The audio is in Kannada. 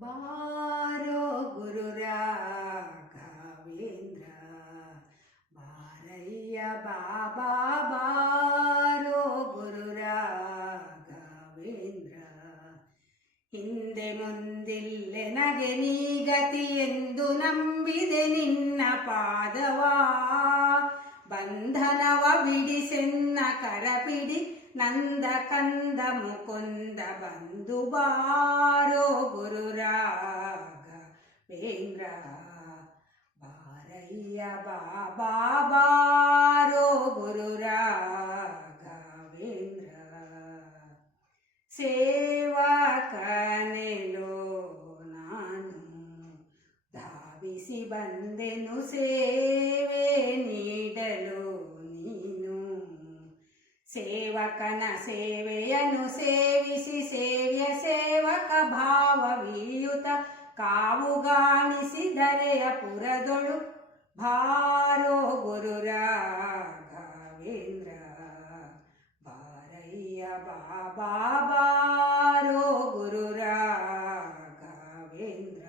ಬಾರೋ ಗುರು ರಾಘವೇಂದ್ರ, ಬಾರಯ್ಯ ಬಾಬಾ ಬಾರೋ ಗುರು ರಾಘವೇಂದ್ರ. ಹಿಂದೆ ಮುಂದಿಲ್ಲೆನಗೆ ನೀ ಗತಿ ಎಂದು ನಂಬಿದೆ ನಿನ್ನ ಪಾದವಾ, ಬಂಧನವ ಬಿಡಿಸೆನ್ನ ಕರಪಿಡಿ ನಂದ ಕಂದ ಮುಕುಂದ ಬಂದು ಬಾರೋ ಗುರು ರಾಘವೇಂದ್ರ. ಬಾರಯ್ಯ ಬಾಬಾ ಬಾರೋ ಗುರು ರಾಘವೇಂದ್ರ. ಸೇವಕನೆಲೋ ನಾನು ಧಾವಿಸಿ ಬಂದೆನು ಸೇವೆ ನೀಡಲು ನೀನು, ಸೇವಕನ ಸೇವೆಯನ್ನು ಸೇವಿಸಿ ಸೇವ್ಯ ಸೇವಕ ಭಾವವೀಯುತ ಕಾವುಗಾಣಿಸಿದರೆಯ ಪುರದೊಳು ಬಾರೋ ಗುರು ರಾಘವೇಂದ್ರ. ಬಾರಯ್ಯ ಬಾಬಾ ಬಾರೋ ಗುರು ರಾಘವೇಂದ್ರ.